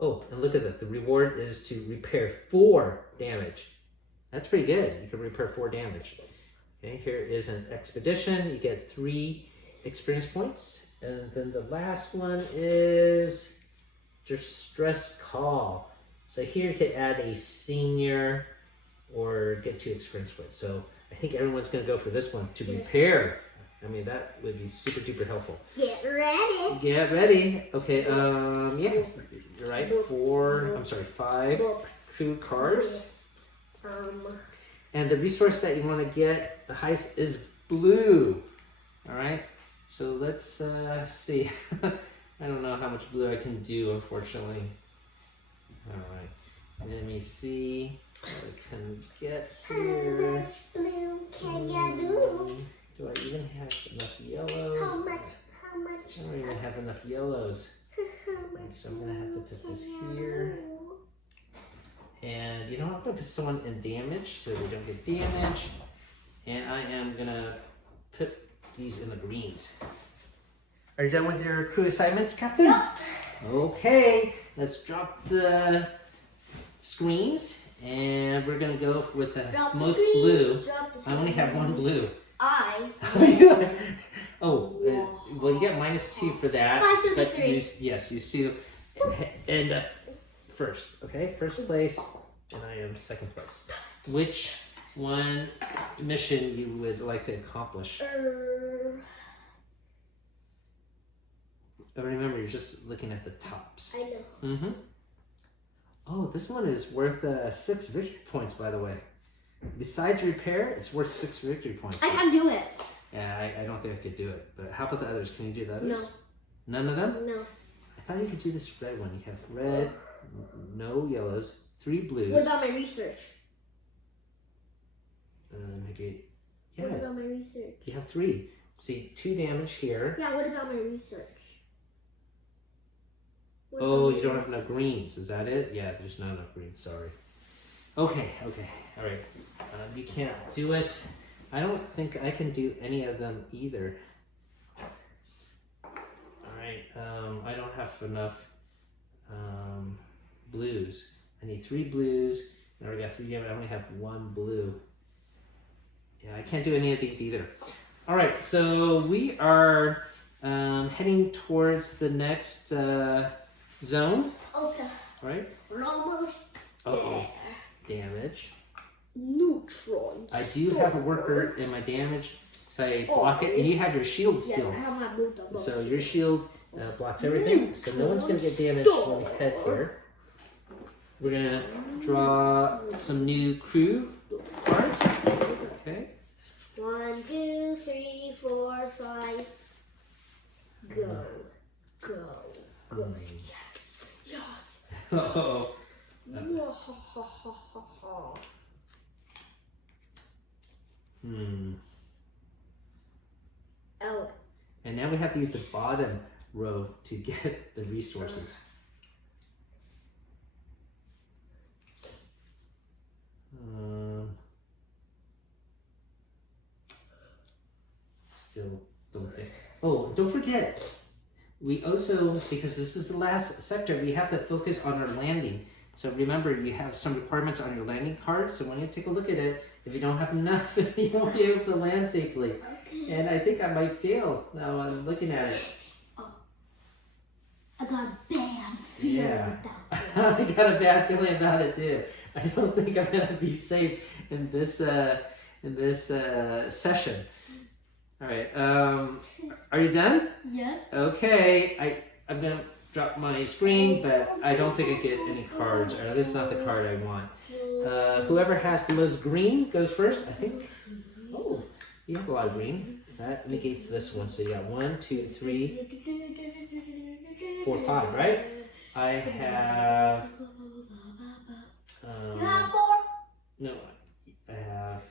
Oh, and look at that. The reward is to repair 4 damage. That's pretty good. You can repair 4 damage. Okay, here is an expedition. You get 3 experience points. And then the last one is distress call. So here you could add a senior or get 2 experience points. So I think everyone's going to go for this one to repair. I mean, that would be super duper helpful. Get ready. Get ready. Okay, yeah, you're right. 5 crew cards. And the resource that you want to get the highest is blue. All right, so let's see. I don't know how much blue I can do, unfortunately. All right, let me see what I can get here. How much blue can you do? Do I even have enough yellows? How much? I don't even have enough yellows. So I'm gonna have to put this here. And you know, I'm gonna put someone in damage so they don't get damaged. And I am gonna put these in the greens. Are you done with your crew assignments, Captain? Yep. Okay, let's drop the screens. And we're gonna go with the most blue. I only have 1 blue. Well, you get -2 for that. I still get 3. You still end up first. Okay, first place, and I am second place. Which one mission you would like to accomplish? Remember, you're just looking at the tops. I know. Mm-hmm. Oh, this one is worth 6 victory points, by the way. Besides repair, it's worth 6 victory points. I can do it. Yeah, I don't think I could do it. But how about the others? Can you do the others? No. None of them? No. I thought you could do this red one. You have red, no yellows, 3 blues. What about my research? Maybe. Yeah. What about my research? You have 3. See, 2 damage here. Yeah, what about my research? Oh, you don't have enough greens. Is that it? Yeah, there's not enough greens. Sorry. Okay. All right. You can't do it. I don't think I can do any of them either. All right. I don't have enough blues. I need 3 blues. I already got 3 damage. I only have 1 blue. Yeah, I can't do any of these either. All right. So we are heading towards the next zone. Okay. Right? We're almost Uh-oh. there. Damage. Neutrons. I do have a worker in my damage, so I block it. And you have your shield still. Yes, I have my blue double. So your shield blocks everything. So no one's going to get damaged when we head here. We're going to draw some new crew cards. Okay. 1, 2, 3, 4, 5. Go. Yes. Oh. Oh. And now we have to use the bottom row to get the resources. Still don't think. Oh, don't forget. We also, because this is the last sector, we have to focus on our landing. So remember, you have some requirements on your landing card. So when you take a look at it, if you don't have enough, you won't be able to land safely. Okay. And I think I might fail now I'm looking at it. Oh. I got a bad feeling about this. I got a bad feeling about it too. I don't think I'm gonna be safe in this session. All right. Are you done? Yes. Okay. I'm gonna drop my screen, but I don't think I get any cards, or at least not the card I want. Whoever has the most green goes first. I think. Oh, you have a lot of green. That negates this one. So you got 1, 2, 3, 4, 5, right? I have. You have 4? No, I have.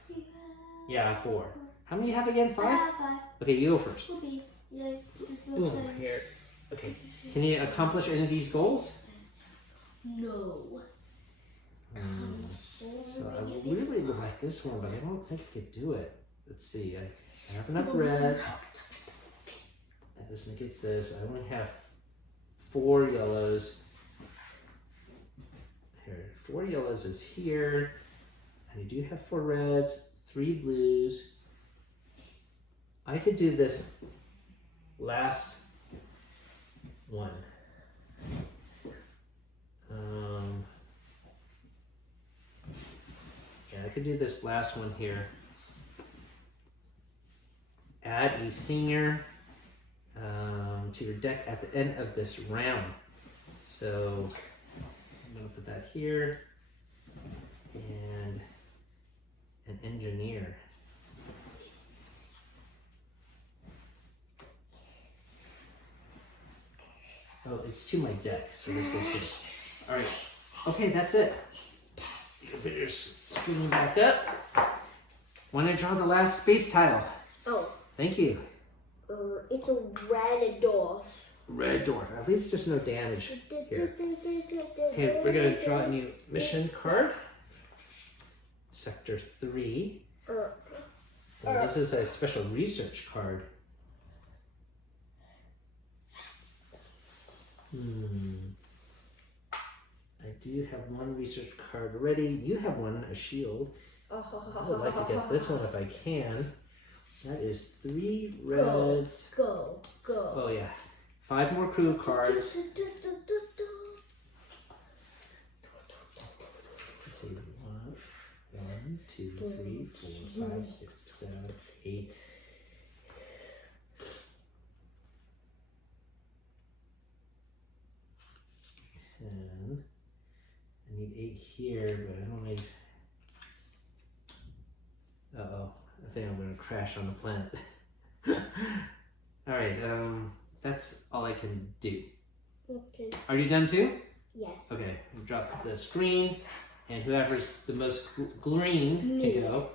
Yeah, 4. How many you have again? 5? 5. Okay, you go first. Okay. Yeah, this Boom, looks like... here. Okay. Can you accomplish any of these goals? No. So I really would like this one, but I don't think I could do it. Let's see. I have enough reds. And this negates this. I only have 4 yellows. Here, 4 yellows is here. And I do have 4 reds, 3 blues. I could do this last one. Yeah, I could do this last one here. Add a senior to your deck at the end of this round. So I'm gonna put that here, and an engineer. Oh, it's to my deck, so this goes here. All right. Okay, that's it. You can put your screen back up. Want to draw the last space tile? Oh. Thank you. It's a red dwarf. Red dwarf. At least there's no damage here. Okay, we're gonna draw a new mission card. Sector 3. And this is a special research card. I do have one research card already. You have one, a shield. I would like to get this one if I can. That is 3 reds. Go. Oh yeah. 5 more crew cards. Let's see. 1, 2, 3, 4, 5, 6, 7, 8. I need 8 here, but I don't need... Uh-oh. I think I'm going to crash on the planet. Alright, that's all I can do. Okay. Are you done too? Yes. Okay, we'll drop the screen, and whoever's the most green can go.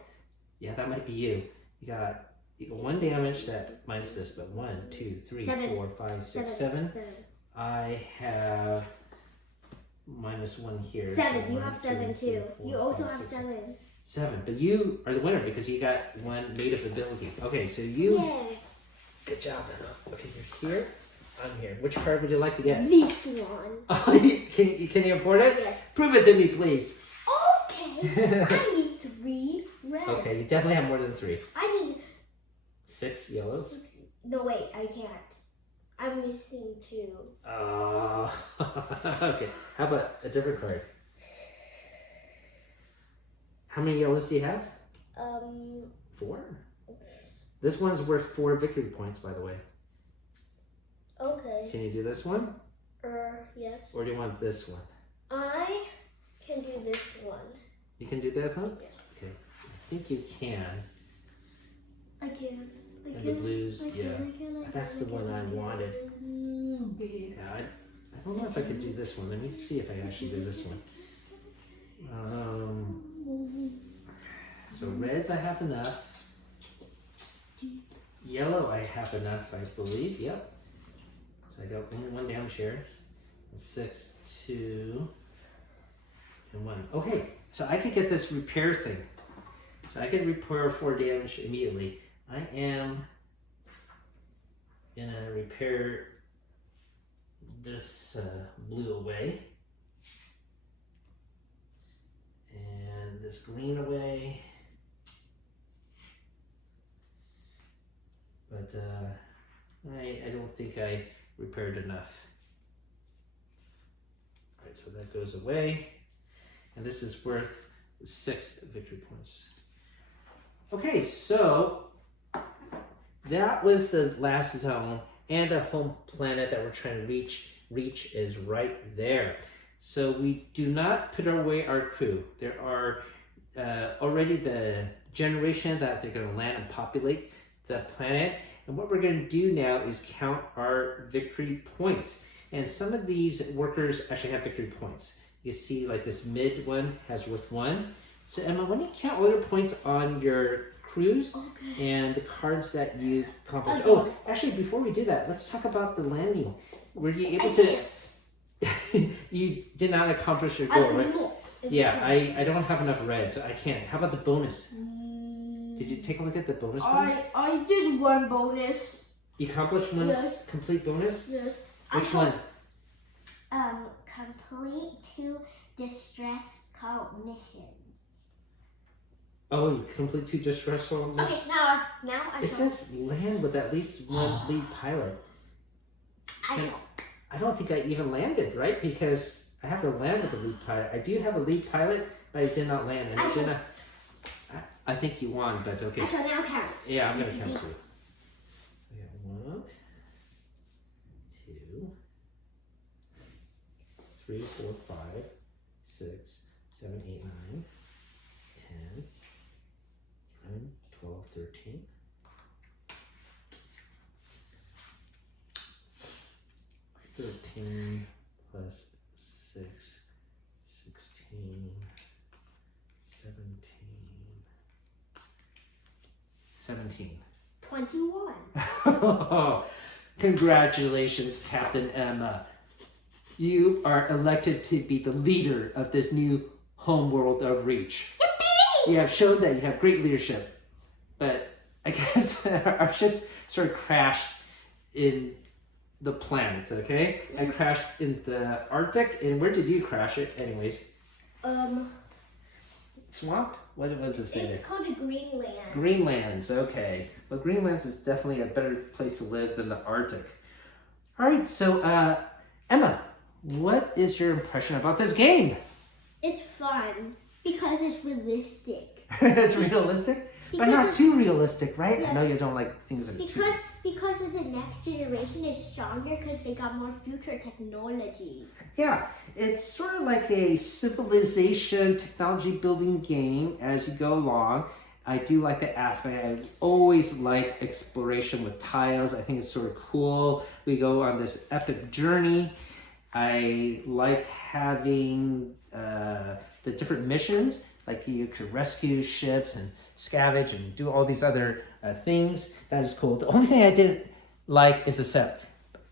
Yeah, that might be you. You got 1 damage, that minus this, but 1, 2, 3, 4, 5, 6, 7. I have -1 here. 7. So You 1, have 7 2, too. 3, 4, You also 5, have 6, 7. 7, but you are the winner because you got 1 native ability. Okay, so you... Yeah. Good job, Anna. Okay, you're here. I'm here. Which card would you like to get? This one. Oh, can you afford it? Yes. Prove it to me, please. Okay. I need 3 reds. Okay, you definitely have more than 3. I need 6 yellows. 6. No, wait, I can't. I'm missing 2. Okay. How about a different card? How many yellows do you have? 4? This one's worth 4 victory points, by the way. Okay. Can you do this one? Yes. Or do you want this one? I can do this one. You can do that one? Yeah. Okay. I think you can. I can. And the blues, yeah. That's the one I wanted. Yeah, I don't know if I could do this one. Let me see if I can actually do this one. So reds I have enough. Yellow I have enough, I believe. Yep. So I got only 1 damage here. 6, 2, and 1. Okay, so I could get this repair thing. So I can repair 4 damage immediately. I am gonna repair this blue away. And this green away. But I don't think I repaired enough. Alright, so that goes away. And this is worth 6 victory points. Okay, so that was the last zone, and a home planet that we're trying to reach. Reach is right there. So we do not put away our crew. There are already the generation that they're going to land and populate the planet. And what we're going to do now is count our victory points. And some of these workers actually have victory points. You see like this mid one has worth 1. So Emma, why don't you count all your points on your cruise and the cards that you accomplished? Okay. Oh, actually, before we do that, let's talk about the landing. Were you able I to? can't. You did not accomplish your goal, right? Looked. Yeah, I don't have enough red, so I can't. How about the bonus? Did you take a look at the bonus ones? I did one bonus. You accomplished one Yes. complete bonus? Yes. Which one? Complete 2 distress call missions. Oh, you complete 2 distressful missions? Okay, now I It says land with at least one lead pilot. I don't think I even landed, right? Because I have to land with a lead pilot. I do have a lead pilot, but I did not land. And I think you won, but okay. So now count. Yeah, I'm going to count 2. We got 1, 2, 3, 4, 5, 6, 7, 8, 9, 10, 11, 12, 13. 13 plus 6, 16, 17, 17. 21. Congratulations, Captain Emma. You are elected to be the leader of this new homeworld of Reach. Yippee! You have shown that you have great leadership, but I guess our ships sort of crashed in the planets, okay? I crashed in the Arctic, and where did you crash it anyways? Swamp? What was it say It's there? called a Greenland. Greenlands, okay. Well, Greenlands is definitely a better place to live than the Arctic. All right, so Emma, what is your impression about this game? It's fun because it's realistic. It's realistic, but not too realistic, right? Yeah. I know you don't like things that are too... Because of the next generation is stronger because they got more future technologies. Yeah, it's sort of like a civilization technology building game as you go along. I do like the aspect. I always like exploration with tiles. I think it's sort of cool. We go on this epic journey. I like having the different missions. Like you could rescue ships and scavenge and do all these other things. That is cool. The only thing I didn't like is the set.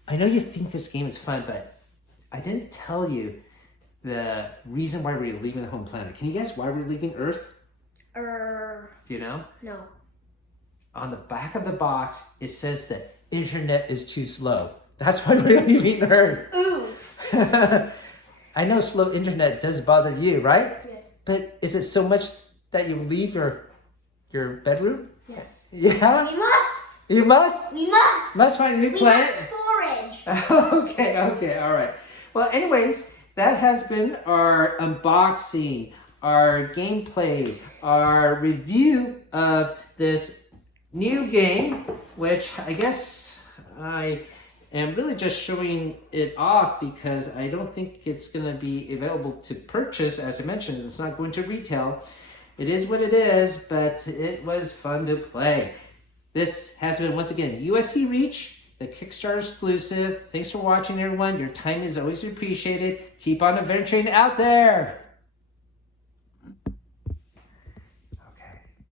I know you think this game is fun, but I didn't tell you the reason why we're leaving the home planet. Can you guess why we're leaving Earth? Do you know? No. On the back of the box, it says that internet is too slow. That's why we're leaving Earth. Ooh. I know slow internet does bother you, right? Yes. But is it so much that you leave your bedroom? Yes. Yeah? We must. You must? We must. Must find a new planet? Must forage. Okay, all right. Well, anyways, that has been our unboxing, our gameplay, our review of this new game, which I guess I am really just showing it off because I don't think it's going to be available to purchase. As I mentioned, it's not going to retail. It is what it is, but it was fun to play. This has been, once again, USC Reach, the Kickstarter exclusive. Thanks for watching, everyone. Your time is always appreciated. Keep on adventuring out there.